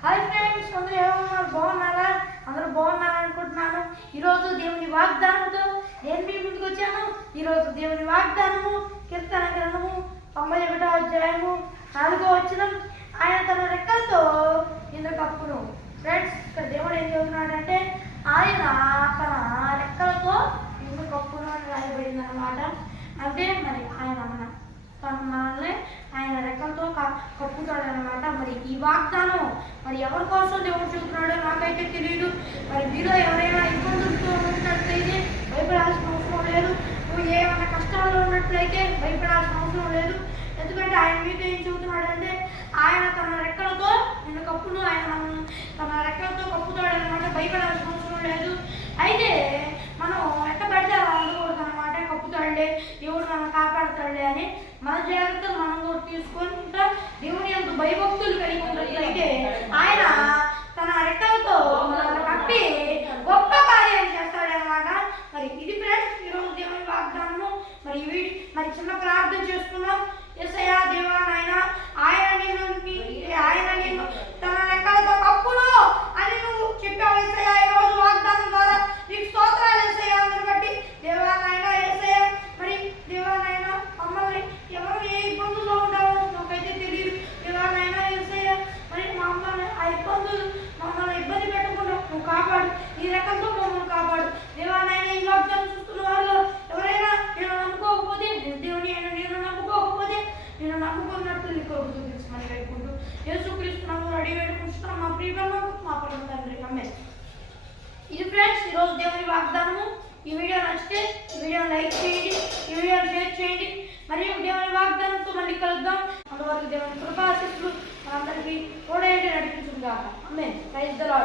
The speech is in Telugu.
హాయ్ ఫ్రెండ్స్, అందరూ ఏమన్నారు? బాగున్నారా? అందరూ బాగున్నారా అనుకుంటున్నాను. ఈరోజు దేవుని వాగ్దానంతో నేను మీ ముందుకు వచ్చాను. ఈరోజు దేవుని వాగ్దానము కీర్తన గ్రంథము 91వ అధ్యాయము 4వ వచనం. ఆయన తన రెక్కలతో నిన్ను కప్పును. ఫ్రెండ్స్, ఇక్కడ దేవుడు ఏం చెబుతున్నాడంటే ఆయన తన రెక్కలతో నిన్ను కప్పును అని రాయబడింది అనమాట. అంటే మరి ఆయన మనల్ని ఆయన రెక్కలతో కప్పుతాడు అనమాట. మరి ఈ వాగ్దానం మరి ఎవరి కోసం దేవుడు చెబుతున్నాడో నాకైతే తెలియదు. మరి మీలో ఎవరైనా ఇబ్బందులతో ఉన్నట్లయితే భయపడాల్సిన అవసరం లేదు. నువ్వు ఏమైనా కష్టాల్లో ఉన్నట్లయితే భయపడాల్సిన అవసరం లేదు. ఎందుకంటే ఆయన మీతో ఏం చెబుతున్నాడంటే ఆయన తన రెక్కలతో నిన్ను కప్పును, ఆయన తన రెక్కలతో కప్పుతాడు అనమాట. భయపడాల్సిన అవసరం లేదు. అయితే మనం ఎట్ట పడితే అలా ఉండకూడదు అనమాట. కప్పుతాడులే, దేవుడు మనం కాపాడుతాడులే అని మన జాగ్రత్తలు మనం కూడా తీసుకుంటా దేవుని అంత భయభక్తులు కలిగి ఉన్నట్లయితే ఆయన తన రెక్కలతో మనల్ని కప్పి గొప్ప కార్యం చేస్తాడనమాట. మరి ఇది ఫ్రెండ్స్ ఈరోజు దేవుని వాగ్దానము. మరి చిన్న ప్రార్థన చేసుకున్నాం. యేసయ్యా దేవా నాయనా, ఆయన నిన్ను తన రెక్కలతో కప్పును అని నువ్వు చెప్పావు యేసయ్యా. ఈరోజు వాగ్దానం ద్వారా నీకు స్తోత్రాలు యేసయ్యా. అందరిని బట్టి దేవా నాయనా యేసయ్యా, మరి దేవా నాయనా మమ్మల్ని ఎవరు ఏ ఇబ్బందుల్లో ఉంటారో నాకైతే తెలియదు. దేవా నాయనా యేసయ్యా, మరి మమ్మల్ని ఇబ్బంది పెట్టకుండా నువ్వు కాపాడు. ఈ రెక్కలతో మమ్మల్ని కాపాడు. దేవా నాయనా, ఈ వాగ్దానం చూస్తున్న వాళ్ళు ఎవరైనా నేను నమ్ముకోకపోతే నేను నమ్ముకున్నట్లు నీకు చూపించమని వేడుకుంటూ యేసుక్రీస్తు నామములో అడిగి వేడుకుంటున్నాం మా ప్రియమైన మా పరమ తండ్రి. ఆమేన్. ఇది ఫ్రెండ్స్ ఈరోజు దేవుని వాగ్దానము. ఈ వీడియో నచ్చితే ఈ వీడియోని లైక్ చేయండి, ఈ వీడియోని షేర్ చేయండి. మరియు దేవుని వాగ్దానంతో మళ్ళీ కలుద్దాం. అంతవరకు దేవుని కృపాశీస్సులు మనందరికీ తోడేంటి నడిపించుగాక. ఆమేన్. Praise the lord.